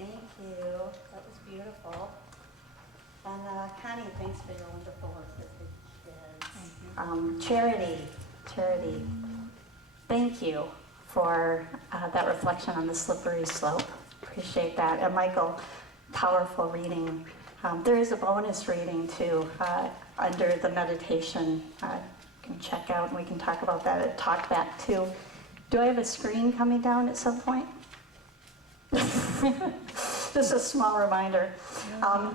Thank you. That was beautiful. And Connie, thanks for your wonderful work with the kids. Charity, thank you for that reflection on the slippery slope. Appreciate that. And Michael, powerful reading. There is a bonus reading too under the meditation. You can check out and we can talk about that at Talkback too. Do I have a screen coming down at some point? Just a small reminder. I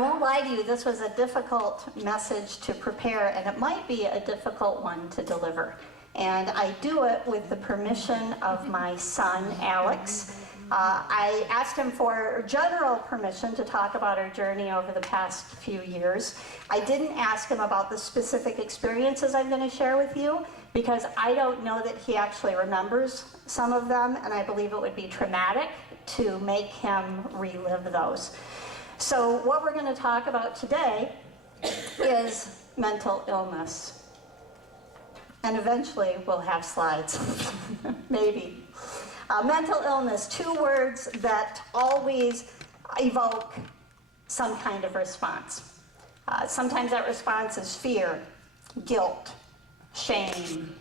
won't lie to you, this was a difficult message to prepare, and it might be a difficult one to deliver. And I do it with the permission of my son, Alex. I asked him for general permission to talk about our journey over the past few years. I didn't ask him about the specific experiences I'm going to share with you, because I don't know that he actually remembers some of them, and I believe it would be traumatic to make him relive those. So what we're going to talk about today is mental illness. And eventually we'll have slides, maybe. Mental illness, two words that always evoke some kind of response. Sometimes that response is fear, guilt, shame.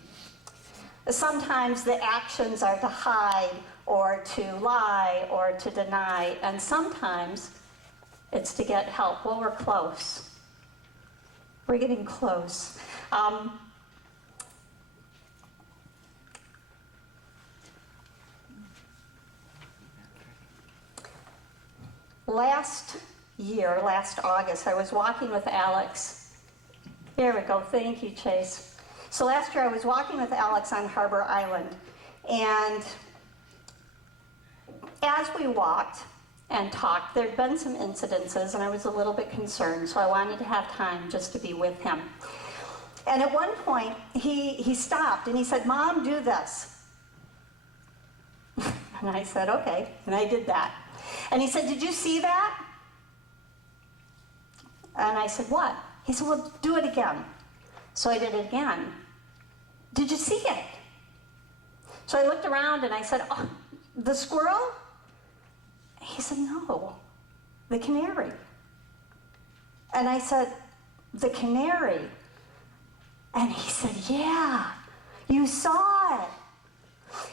Sometimes the actions are to hide or to lie or to deny, and sometimes it's to get help. Well, we're close. We're getting close. Last August, I was walking with Alex. Here we go, thank you, Chase. So last year I was walking with Alex on Harbor Island, and as we walked and talked, there'd been some incidences, and I was a little bit concerned, so I wanted to have time just to be with him. And at one point, he stopped, and he said, "Mom, do this." And I said, "Okay," and I did that. And he said, "Did you see that?" And I said, "What?" He said, "Well, do it again." So I did it again. "Did you see it?" So I looked around and I said, "Oh, the squirrel?" He said, "No, the canary." And I said, "The canary?" And he said, "Yeah, you saw it.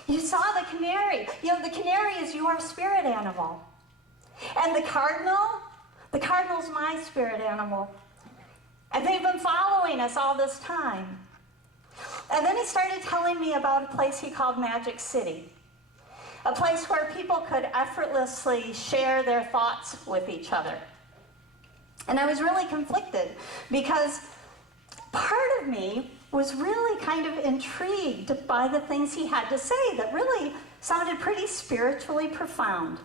You saw the canary. You know, the canary is your spirit animal. And the cardinal's my spirit animal. And they've been following us all this time." And then he started telling me about a place he called Magic City, a place where people could effortlessly share their thoughts with each other. And I was really conflicted, because part of me was really kind of intrigued by the things he had to say that really sounded pretty spiritually profound,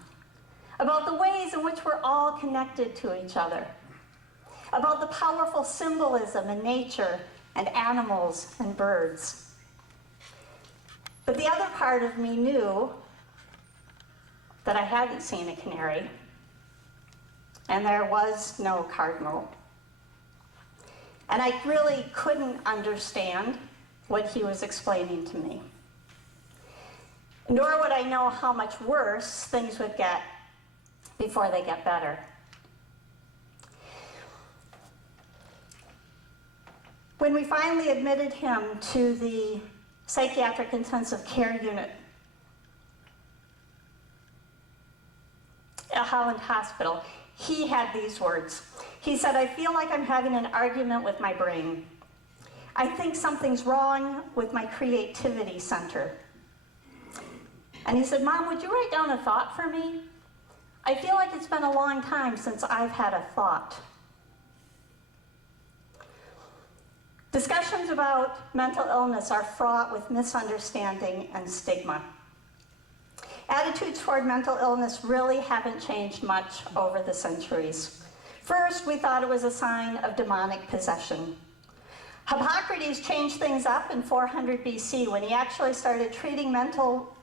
about the ways in which we're all connected to each other, about the powerful symbolism in nature and animals and birds. But the other part of me knew that I hadn't seen a canary, and there was no cardinal. And I really couldn't understand what he was explaining to me. Nor would I know how much worse things would get before they get better. When we finally admitted him to the psychiatric intensive care unit at Holland Hospital, he had these words. He said, "I feel like I'm having an argument with my brain. I think something's wrong with my creativity center." And he said, "Mom, would you write down a thought for me? I feel like it's been a long time since I've had a thought." Discussions about mental illness are fraught with misunderstanding and stigma. Attitudes toward mental illness really haven't changed much over the centuries. First, we thought it was a sign of demonic possession. Hippocrates changed things up in 400 BC when he actually started treating mental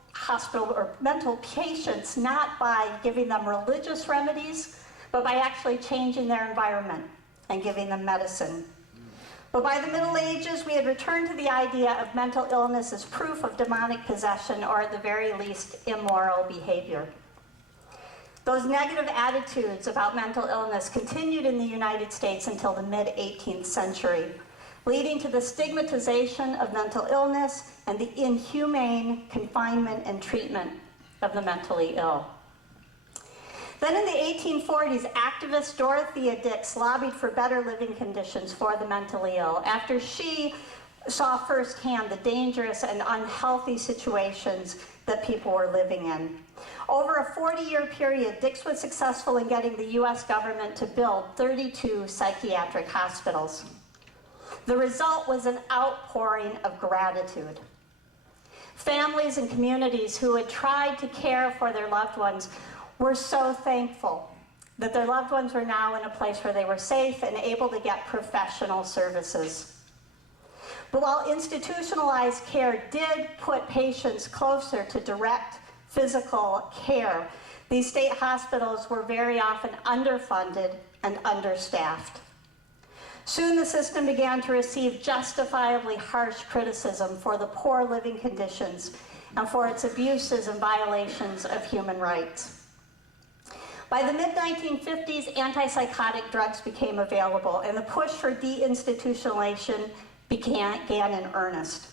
patients not by giving them religious remedies, but by actually changing their environment and giving them medicine. But by the Middle Ages, we had returned to the idea of mental illness as proof of demonic possession, or at the very least, immoral behavior. Those negative attitudes about mental illness continued in the United States until the mid-18th century, leading to the stigmatization of mental illness and the inhumane confinement and treatment of the mentally ill. Then in the 1840s, activist Dorothea Dix lobbied for better living conditions for the mentally ill after she saw firsthand the dangerous and unhealthy situations that people were living in. Over a 40-year period, Dix was successful in getting the US government to build 32 psychiatric hospitals. The result was an outpouring of gratitude. Families and communities who had tried to care for their loved ones were so thankful that their loved ones were now in a place where they were safe and able to get professional services. But while institutionalized care did put patients closer to direct physical care, these state hospitals were very often underfunded and understaffed. Soon the system began to receive justifiably harsh criticism for the poor living conditions and for its abuses and violations of human rights. By the mid-1950s, antipsychotic drugs became available, and the push for deinstitutionalization began in earnest.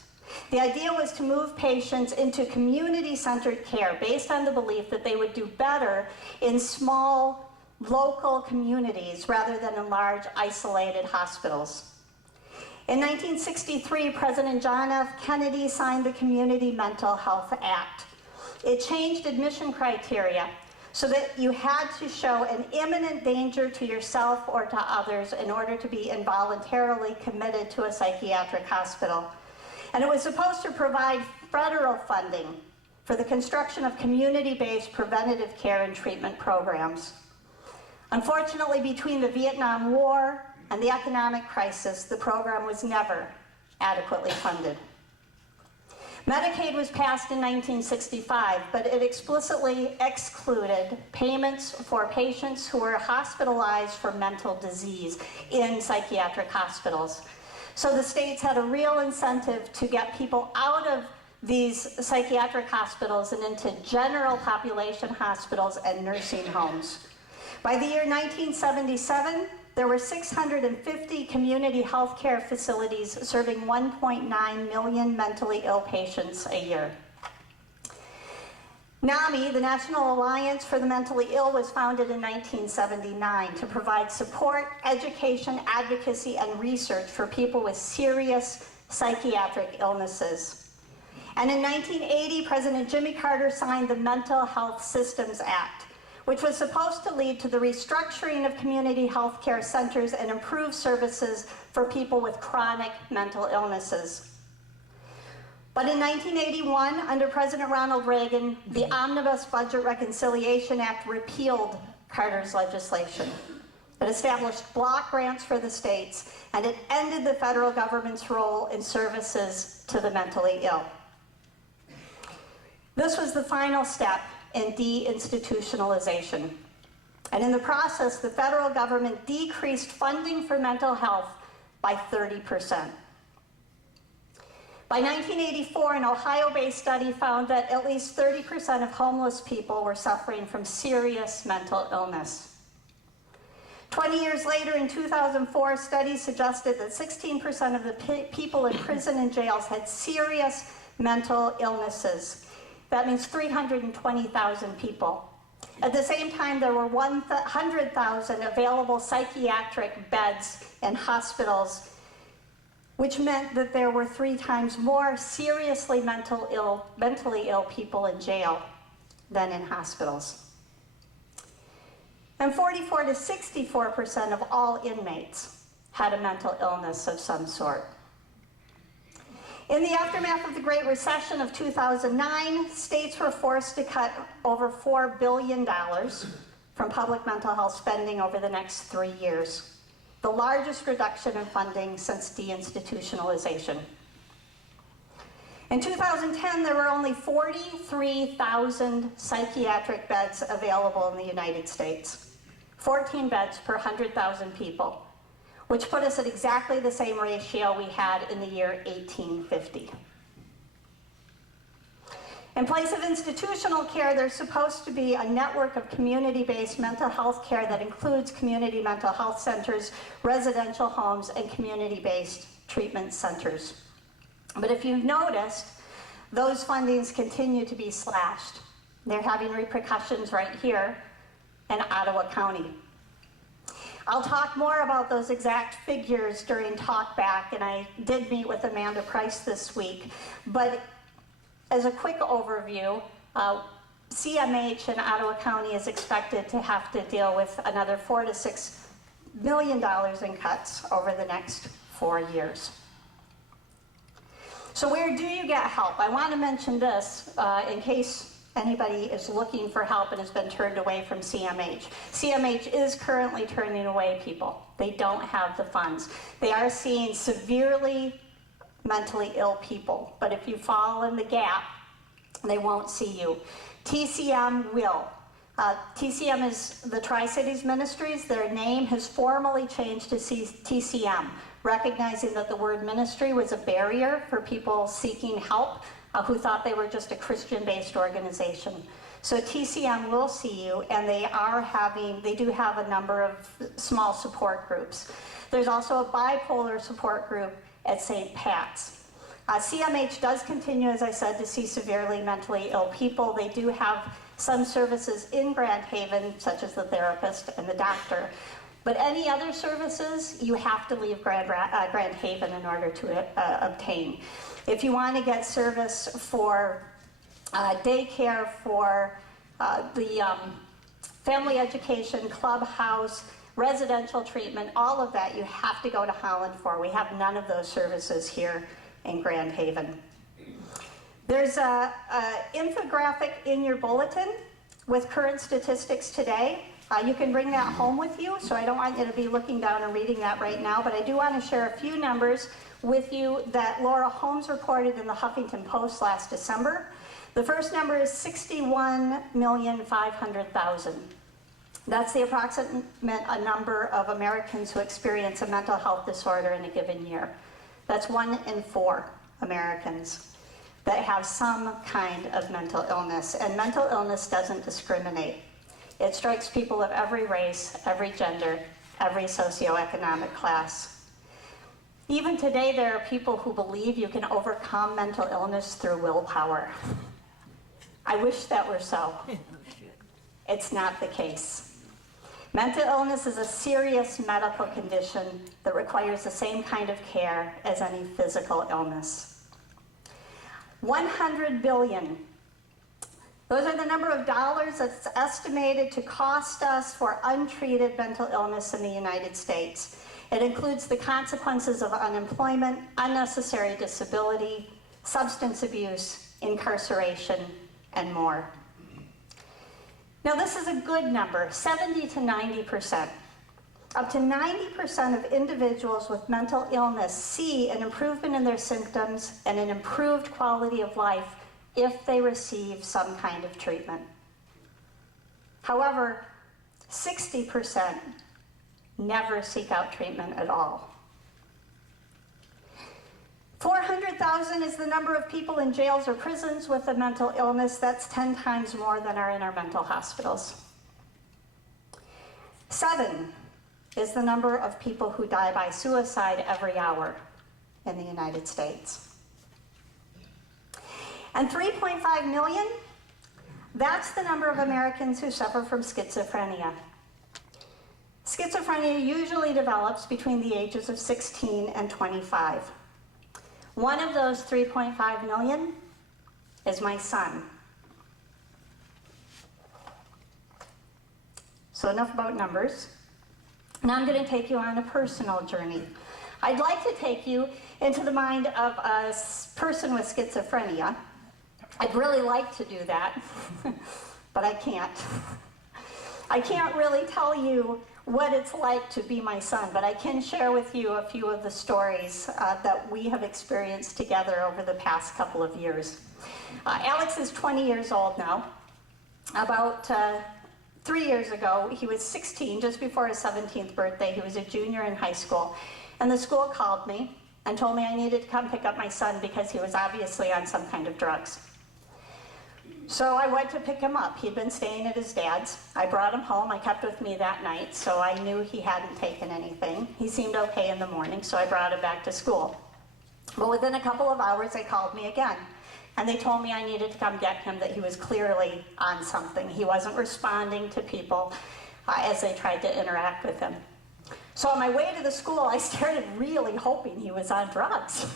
The idea was to move patients into community-centered care based on the belief that they would do better in small, local communities rather than in large, isolated hospitals. In 1963, President John F. Kennedy signed the Community Mental Health Act. It changed admission criteria so that you had to show an imminent danger to yourself or to others in order to be involuntarily committed to a psychiatric hospital. And it was supposed to provide federal funding for the construction of community-based preventative care and treatment programs. Unfortunately, between the Vietnam War and the economic crisis, the program was never adequately funded. Medicaid was passed in 1965, but it explicitly excluded payments for patients who were hospitalized for mental disease in psychiatric hospitals. So the states had a real incentive to get people out of these psychiatric hospitals and into general population hospitals and nursing homes. By the year 1977, there were 650 community healthcare facilities serving 1.9 million mentally ill patients a year. NAMI, the National Alliance for the Mentally Ill, was founded in 1979 to provide support, education, advocacy, and research for people with serious psychiatric illnesses. And in 1980, President Jimmy Carter signed the Mental Health Systems Act, which was supposed to lead to the restructuring of community health care centers and improve services for people with chronic mental illnesses. But in 1981, under President Ronald Reagan, the Omnibus Budget Reconciliation Act repealed Carter's legislation. It established block grants for the states, and it ended the federal government's role in services to the mentally ill. This was the final step in deinstitutionalization. And in the process, the federal government decreased funding for mental health by 30%. By 1984, an Ohio-based study found that at least 30% of homeless people were suffering from serious mental illness. 20 years later, in 2004, studies suggested that 16% of the people in prison and jails had serious mental illnesses. That means 320,000 people. At the same time, there were 100,000 available psychiatric beds in hospitals, which meant that there were 3 times more seriously mentally ill people in jail than in hospitals. And 44 to 64% of all inmates had a mental illness of some sort. In the aftermath of the Great Recession of 2009, states were forced to cut over $4 billion from public mental health spending over the next 3 years, the largest reduction in funding since deinstitutionalization. In 2010, there were only 43,000 psychiatric beds available in the United States, 14 beds per 100,000 people, which put us at exactly the same ratio we had in the year 1850. In place of institutional care, there's supposed to be a network of community-based mental health care that includes community mental health centers, residential homes, and community-based treatment centers. But if you've noticed, those fundings continue to be slashed. They're having repercussions right here in Ottawa County. I'll talk more about those exact figures during Talkback, and I did meet with Amanda Price this week. But as a quick overview, CMH in Ottawa County is expected to have to deal with another $4 to $6 million in cuts over the next 4 years. So where do you get help? I want to mention this in case anybody is looking for help and has been turned away from CMH. CMH is currently turning away people. They don't have the funds. They are seeing severely mentally ill people, but if you fall in the gap, they won't see you. TCM will. TCM is the Tri-Cities Ministries. Their name has formally changed to TCM, recognizing that the word ministry was a barrier for people seeking help who thought they were just a Christian-based organization. So TCM will see you, and they do have a number of small support groups. There's also a bipolar support group at St. Pat's. CMH does continue, as I said, to see severely mentally ill people. They do have some services in Grand Haven, such as the therapist and the doctor. But any other services, you have to leave Grand Haven in order to obtain. If you want to get service for daycare, for the family education, clubhouse, residential treatment, all of that you have to go to Holland for. We have none of those services here in Grand Haven. There's an infographic in your bulletin with current statistics today. You can bring that home with you, so I don't want you to be looking down and reading that right now, but I do want to share a few numbers with you that Laura Holmes reported in the Huffington Post last December. The first number is 61,500,000. That's the approximate number of Americans who experience a mental health disorder in a given year. That's 1 in 4 Americans that have some kind of mental illness, and mental illness doesn't discriminate. It strikes people of every race, every gender, every socioeconomic class. Even today, there are people who believe you can overcome mental illness through willpower. I wish that were so. It's not the case. Mental illness is a serious medical condition that requires the same kind of care as any physical illness. 100 billion. Those are the number of dollars that's estimated to cost us for untreated mental illness in the United States. It includes the consequences of unemployment, unnecessary disability, substance abuse, incarceration, and more. Now this is a good number, 70 to 90%. Up to 90% of individuals with mental illness see an improvement in their symptoms and an improved quality of life if they receive some kind of treatment. However, 60% never seek out treatment at all. 400,000 is the number of people in jails or prisons with a mental illness. That's 10 times more than are in our mental hospitals. 7 is the number of people who die by suicide every hour in the United States. And 3.5 million, that's the number of Americans who suffer from schizophrenia. Schizophrenia usually develops between the ages of 16 and 25. One of those 3.5 million is my son. So enough about numbers. Now I'm going to take you on a personal journey. I'd like to take you into the mind of a person with schizophrenia. I'd really like to do that, but I can't. I can't really tell you what it's like to be my son, but I can share with you a few of the stories that we have experienced together over the past couple of years. Alex is 20 years old now. About 3 years ago, he was 16, just before his 17th birthday. He was a junior in high school. And the school called me and told me I needed to come pick up my son because he was obviously on some kind of drugs. So I went to pick him up. He'd been staying at his dad's. I brought him home. I kept with me that night, so I knew he hadn't taken anything. He seemed okay in the morning, so I brought him back to school. But within a couple of hours, they called me again. And they told me I needed to come get him, that he was clearly on something. He wasn't responding to people as they tried to interact with him. So on my way to the school, I started really hoping he was on drugs.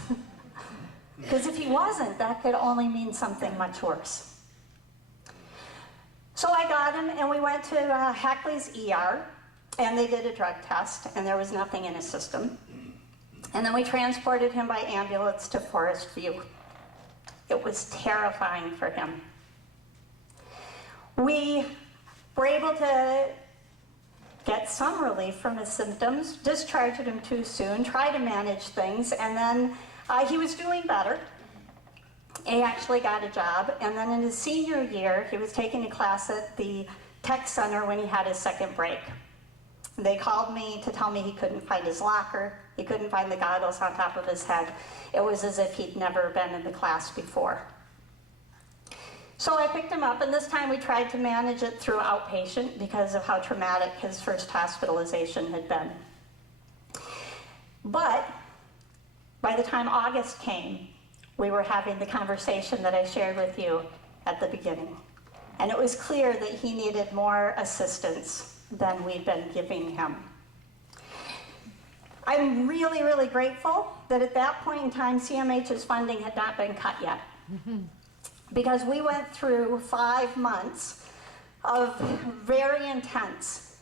Because if he wasn't, that could only mean something much worse. So I got him, and we went to Hackley's ER, and they did a drug test, and there was nothing in his system. And then we transported him by ambulance to Forest View. It was terrifying for him. We were able to get some relief from his symptoms, discharged him too soon, tried to manage things, and then he was doing better. He actually got a job, and then in his senior year, he was taking a class at the tech center when he had his second break. They called me to tell me he couldn't find his locker, he couldn't find the goggles on top of his head. It was as if he'd never been in the class before. So I picked him up, and this time we tried to manage it through outpatient because of how traumatic his first hospitalization had been. But by the time August came, we were having the conversation that I shared with you at the beginning. And it was clear that he needed more assistance than we'd been giving him. I'm really, really grateful that at that point in time, CMH's funding had not been cut yet. Because we went through 5 months of very intense,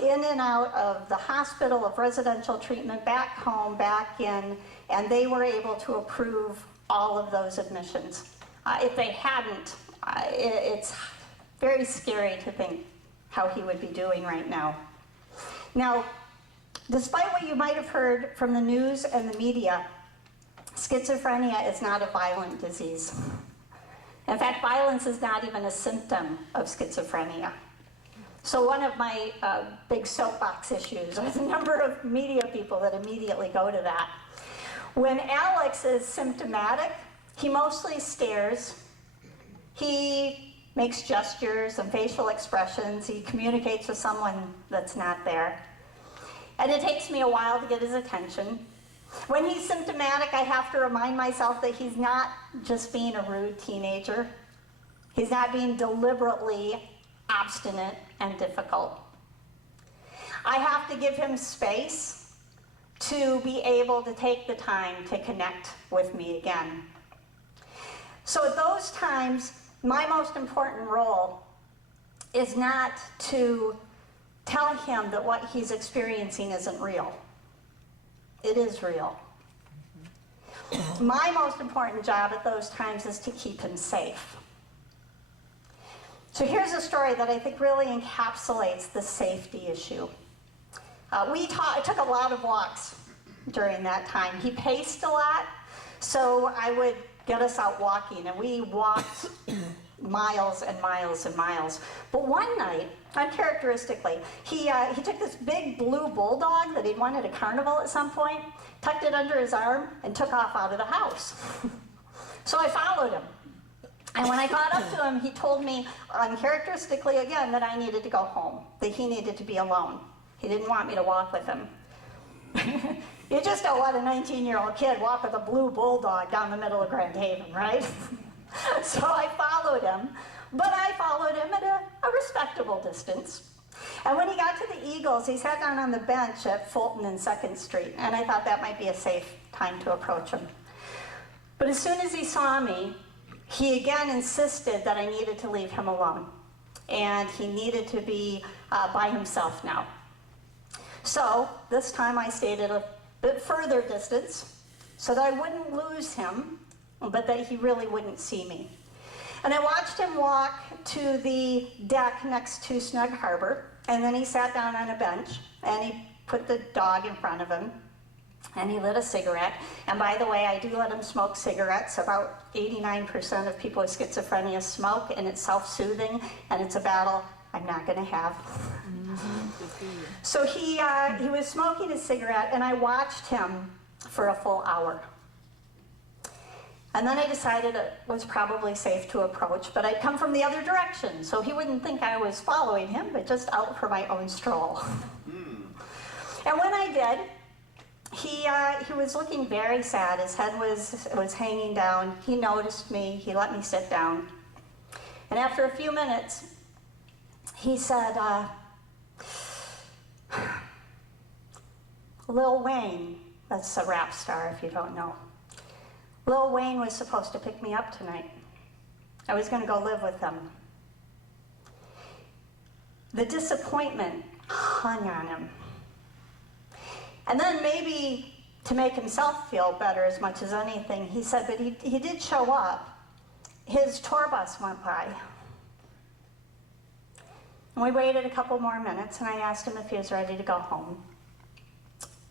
in and out of the hospital, of residential treatment, back home, back in, and they were able to approve all of those admissions. If they hadn't, it's very scary to think how he would be doing right now. Now, despite what you might have heard from the news and the media, schizophrenia is not a violent disease. In fact, violence is not even a symptom of schizophrenia. So one of my big soapbox issues are the number of media people that immediately go to that. When Alex is symptomatic, he mostly stares. He makes gestures and facial expressions. He communicates with someone that's not there. And it takes me a while to get his attention. When he's symptomatic, I have to remind myself that he's not just being a rude teenager. He's not being deliberately obstinate and difficult. I have to give him space to be able to take the time to connect with me again. So at those times, my most important role is not to tell him that what he's experiencing isn't real. It is real. My most important job at those times is to keep him safe. So here's a story that I think really encapsulates the safety issue. I took a lot of walks during that time. He paced a lot, so I would get us out walking, and we walked miles and miles and miles. But one night, uncharacteristically, he took this big blue bulldog that he'd won at a carnival at some point, tucked it under his arm, and took off out of the house. So I followed him. And when I got up to him, he told me uncharacteristically again that I needed to go home, that he needed to be alone. He didn't want me to walk with him. You just don't let a 19-year-old kid walk with a blue bulldog down the middle of Grand Haven, right? So I followed him, but I followed him at a respectable distance. And when he got to the Eagles, he sat down on the bench at Fulton and 2nd Street, and I thought that might be a safe time to approach him. But as soon as he saw me, he again insisted that I needed to leave him alone, and he needed to be by himself now. So this time I stayed at a bit further distance so that I wouldn't lose him, but that he really wouldn't see me. And I watched him walk to the deck next to Snug Harbor, and then he sat down on a bench, and he put the dog in front of him, and he lit a cigarette. And by the way, I do let him smoke cigarettes. About 89% of people with schizophrenia smoke, and it's self-soothing, and it's a battle I'm not going to have. So he was smoking a cigarette, and I watched him for a full hour. And then I decided it was probably safe to approach, but I'd come from the other direction, so he wouldn't think I was following him, but just out for my own stroll. And when I did, he was looking very sad. His head was hanging down. He noticed me. He let me sit down. And after a few minutes, he said, Lil Wayne, that's a rap star if you don't know. Lil Wayne was supposed to pick me up tonight. I was going to go live with him. The disappointment hung on him. And then maybe to make himself feel better as much as anything, he said, but he did show up. His tour bus went by. And we waited a couple more minutes, and I asked him if he was ready to go home.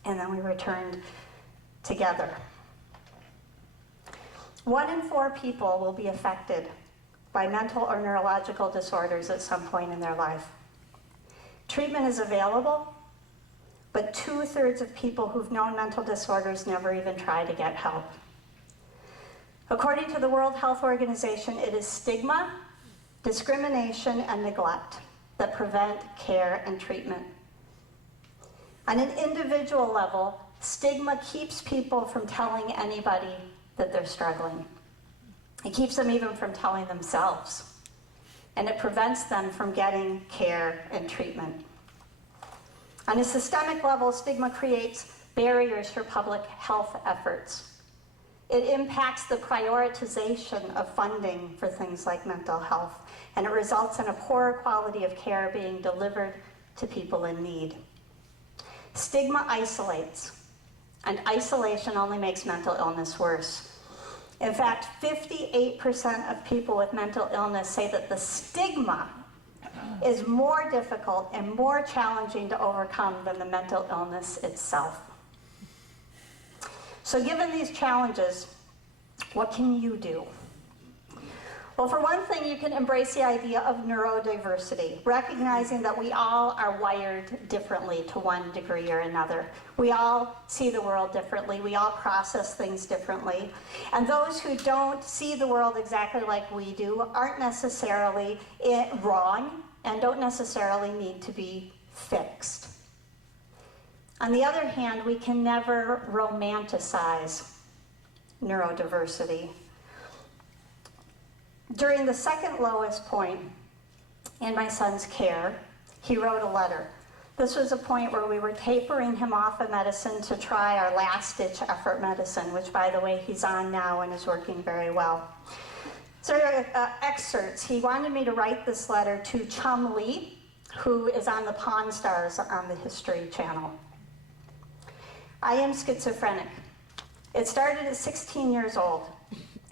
And then we returned together. 1 in 4 people will be affected by mental or neurological disorders at some point in their life. Treatment is available, but 2/3 of people who've known mental disorders never even try to get help. According to the World Health Organization, it is stigma, discrimination, and neglect that prevent care and treatment. On an individual level, stigma keeps people from telling anybody that they're struggling. It keeps them even from telling themselves, and it prevents them from getting care and treatment. On a systemic level, stigma creates barriers for public health efforts. It impacts the prioritization of funding for things like mental health, and it results in a poorer quality of care being delivered to people in need. Stigma isolates, and isolation only makes mental illness worse. In fact, 58% of people with mental illness say that the stigma is more difficult and more challenging to overcome than the mental illness itself. So given these challenges, what can you do? Well, for one thing, you can embrace the idea of neurodiversity, recognizing that we all are wired differently to one degree or another. We all see the world differently. We all process things differently. And those who don't see the world exactly like we do aren't necessarily wrong and don't necessarily need to be fixed. On the other hand, we can never romanticize neurodiversity. During the second lowest point in my son's care, he wrote a letter. This was a point where we were tapering him off of medicine to try our last-ditch effort medicine, which, by the way, he's on now and is working very well. So excerpts. He wanted me to write this letter to Chum Lee, who is on the Pawn Stars on the History Channel. I am schizophrenic. It started at 16 years old.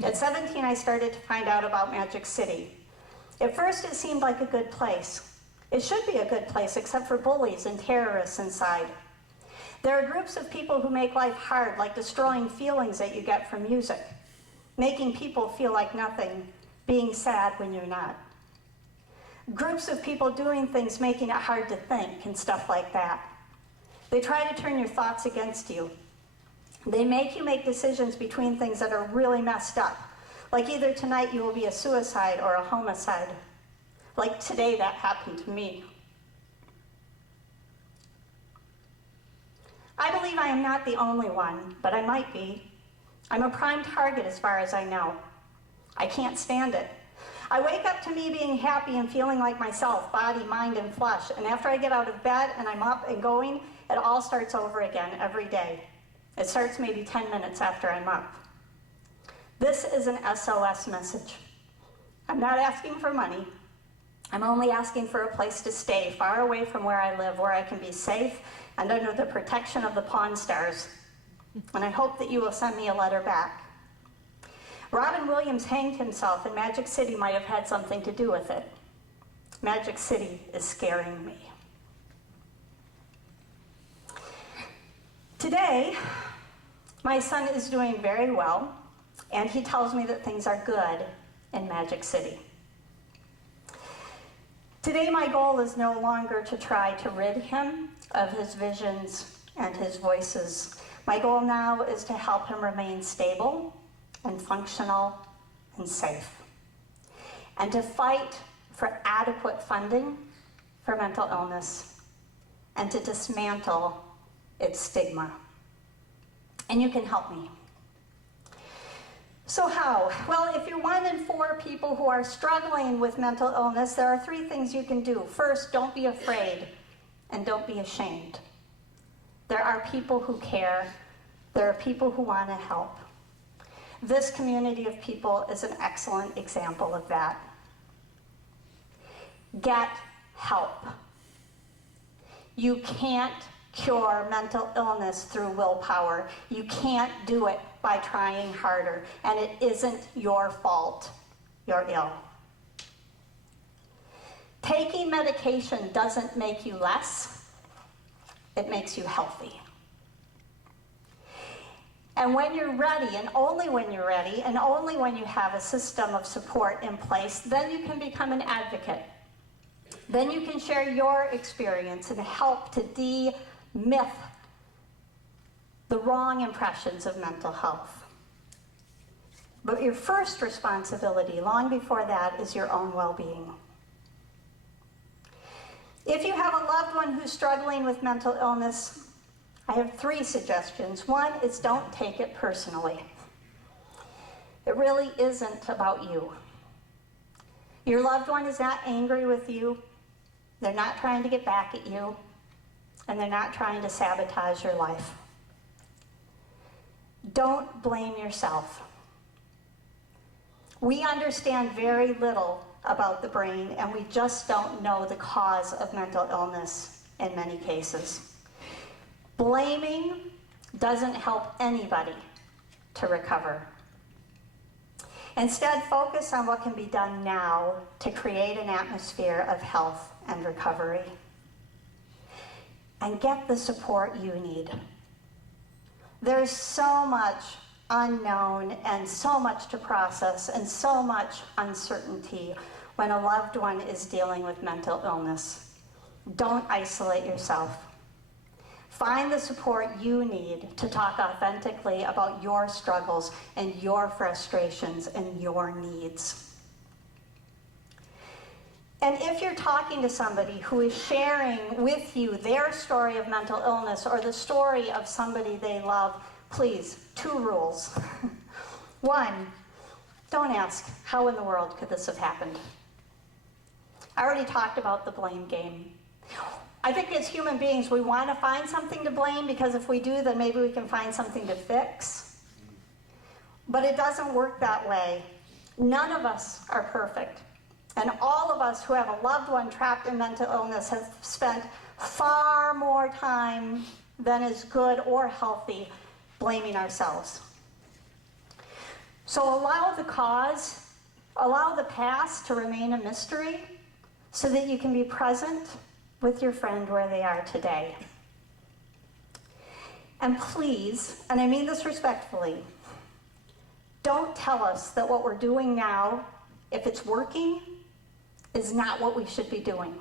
At 17, I started to find out about Magic City. At first, it seemed like a good place. It should be a good place, except for bullies and terrorists inside. There are groups of people who make life hard, like destroying feelings that you get from music, making people feel like nothing, being sad when you're not. Groups of people doing things, making it hard to think, and stuff like that. They try to turn your thoughts against you. They make you make decisions between things that are really messed up. Like either tonight you will be a suicide or a homicide. Like today that happened to me. I believe I am not the only one, but I might be. I'm a prime target as far as I know. I can't stand it. I wake up to me being happy and feeling like myself, body, mind, and flesh. And after I get out of bed and I'm up and going, it all starts over again every day. It starts maybe 10 minutes after I'm up. This is an SOS message. I'm not asking for money. I'm only asking for a place to stay far away from where I live, where I can be safe and under the protection of the Pawn Stars. And I hope that you will send me a letter back. Robin Williams hanged himself, and Magic City might have had something to do with it. Magic City is scaring me. Today, my son is doing very well, and he tells me that things are good in Magic City. Today, my goal is no longer to try to rid him of his visions and his voices. My goal now is to help him remain stable and functional and safe, and to fight for adequate funding for mental illness and to dismantle its stigma. And you can help me. So how? Well, if you're 1 in 4 people who are struggling with mental illness, there are 3 things you can do. First, don't be afraid and don't be ashamed. There are people who care. There are people who want to help. This community of people is an excellent example of that. Get help. You can't cure mental illness through willpower. You can't do it by trying harder, and it isn't your fault. You're ill. Taking medication doesn't make you less, it makes you healthy. And when you're ready, and only when you're ready, and only when you have a system of support in place, then you can become an advocate. Then you can share your experience and help to de-myth the wrong impressions of mental health. But your first responsibility, long before that, is your own well-being. If you have a loved one who's struggling with mental illness, I have 3 suggestions. 1 is don't take it personally. It really isn't about you. Your loved one is not angry with you. They're not trying to get back at you. And they're not trying to sabotage your life. Don't blame yourself. We understand very little about the brain, and we just don't know the cause of mental illness in many cases. Blaming doesn't help anybody to recover. Instead, focus on what can be done now to create an atmosphere of health and recovery. And get the support you need. There's so much unknown and so much to process and so much uncertainty when a loved one is dealing with mental illness. Don't isolate yourself. Find the support you need to talk authentically about your struggles and your frustrations and your needs. And if you're talking to somebody who is sharing with you their story of mental illness or the story of somebody they love, please, 2 rules. 1, don't ask, how in the world could this have happened? I already talked about the blame game. I think as human beings, we want to find something to blame because if we do, then maybe we can find something to fix. But it doesn't work that way. None of us are perfect. And all of us who have a loved one trapped in mental illness have spent far more time than is good or healthy blaming ourselves. So allow the cause, allow the past to remain a mystery so that you can be present with your friend where they are today. And please, and I mean this respectfully, don't tell us that what we're doing now, if it's working, is not what we should be doing.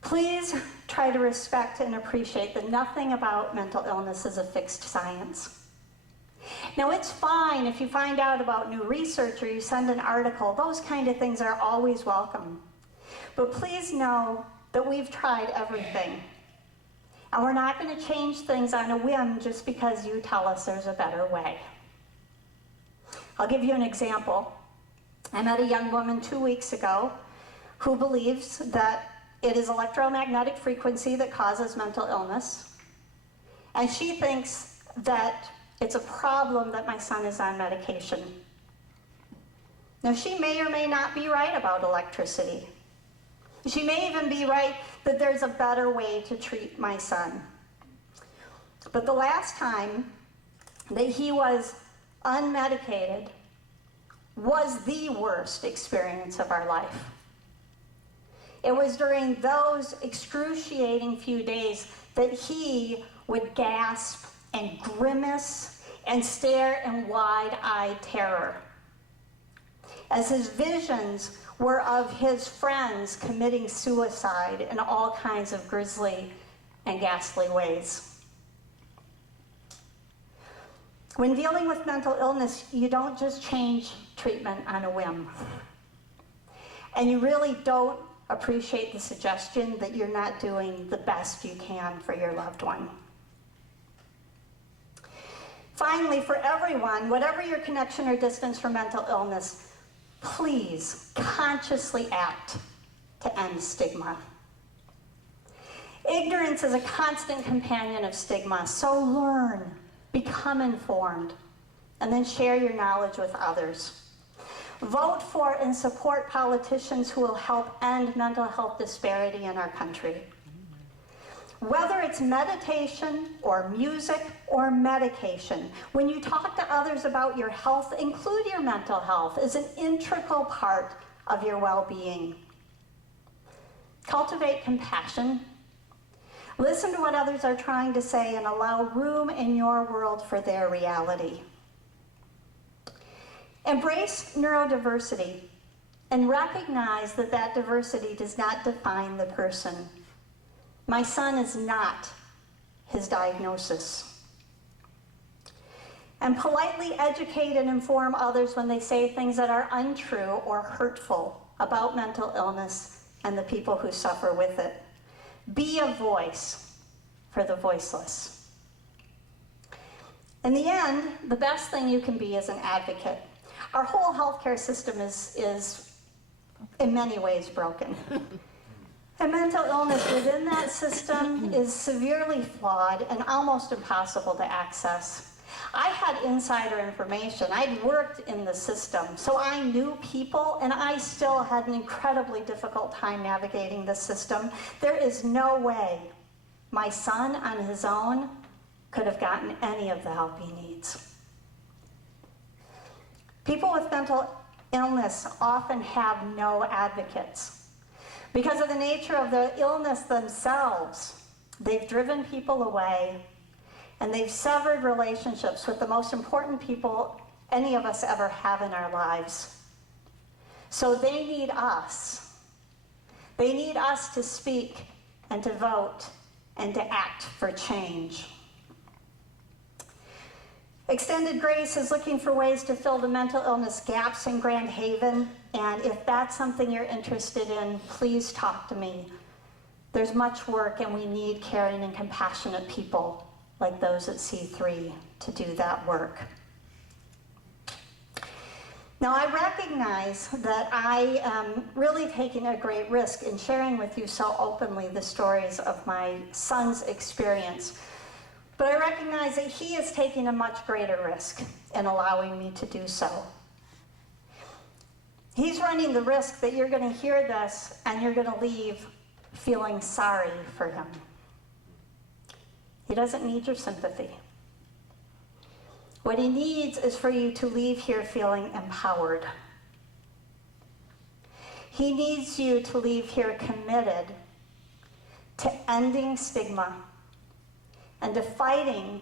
Please try to respect and appreciate that nothing about mental illness is a fixed science. Now, it's fine if you find out about new research or you send an article. Those kind of things are always welcome. But please know that we've tried everything. And we're not going to change things on a whim just because you tell us there's a better way. I'll give you an example. I met a young woman 2 weeks ago who believes that it is electromagnetic frequency that causes mental illness. And she thinks that it's a problem that my son is on medication. Now, she may or may not be right about electricity. She may even be right that there's a better way to treat my son. But the last time that he was unmedicated was the worst experience of our life. It was during those excruciating few days that he would gasp and grimace and stare in wide-eyed terror. as his visions were of his friends committing suicide in all kinds of grisly and ghastly ways. When dealing with mental illness, you don't just change treatment on a whim. And you really don't appreciate the suggestion that you're not doing the best you can for your loved one. Finally, for everyone, whatever your connection or distance from mental illness, please consciously act to end stigma. Ignorance is a constant companion of stigma, so learn, become informed, and then share your knowledge with others. Vote for and support politicians who will help end mental health disparity in our country. Whether it's meditation or music or medication, when you talk to others about your health, include your mental health as an integral part of your well-being. Cultivate compassion. Listen to what others are trying to say and allow room in your world for their reality. Embrace neurodiversity and recognize that that diversity does not define the person. My son is not his diagnosis. And politely educate and inform others when they say things that are untrue or hurtful about mental illness and the people who suffer with it. Be a voice for the voiceless. In the end, the best thing you can be is an advocate. Our whole healthcare system is in many ways broken. And mental illness within that system is severely flawed and almost impossible to access. I had insider information. I'd worked in the system, so I knew people, and I still had an incredibly difficult time navigating the system. There is no way my son on his own could have gotten any of the help he needs. People with mental illness often have no advocates. Because of the nature of the illness themselves, they've driven people away, and they've severed relationships with the most important people any of us ever have in our lives. So they need us. They need us to speak and to vote and to act for change. Extended Grace is looking for ways to fill the mental illness gaps in Grand Haven, and if that's something you're interested in, please talk to me. There's much work, and we need caring and compassionate people like those at C3 to do that work. Now, I recognize that I am really taking a great risk in sharing with you so openly the stories of my son's experience. But I recognize that he is taking a much greater risk in allowing me to do so. He's running the risk that you're going to hear this and you're going to leave feeling sorry for him. He doesn't need your sympathy. What he needs is for you to leave here feeling empowered. He needs you to leave here committed to ending stigma and to fighting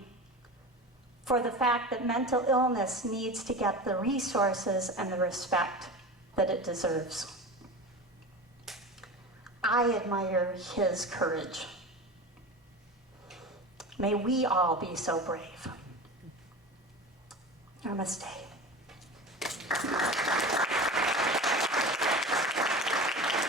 for the fact that mental illness needs to get the resources and the respect that it deserves. I admire his courage. May we all be so brave. Namaste.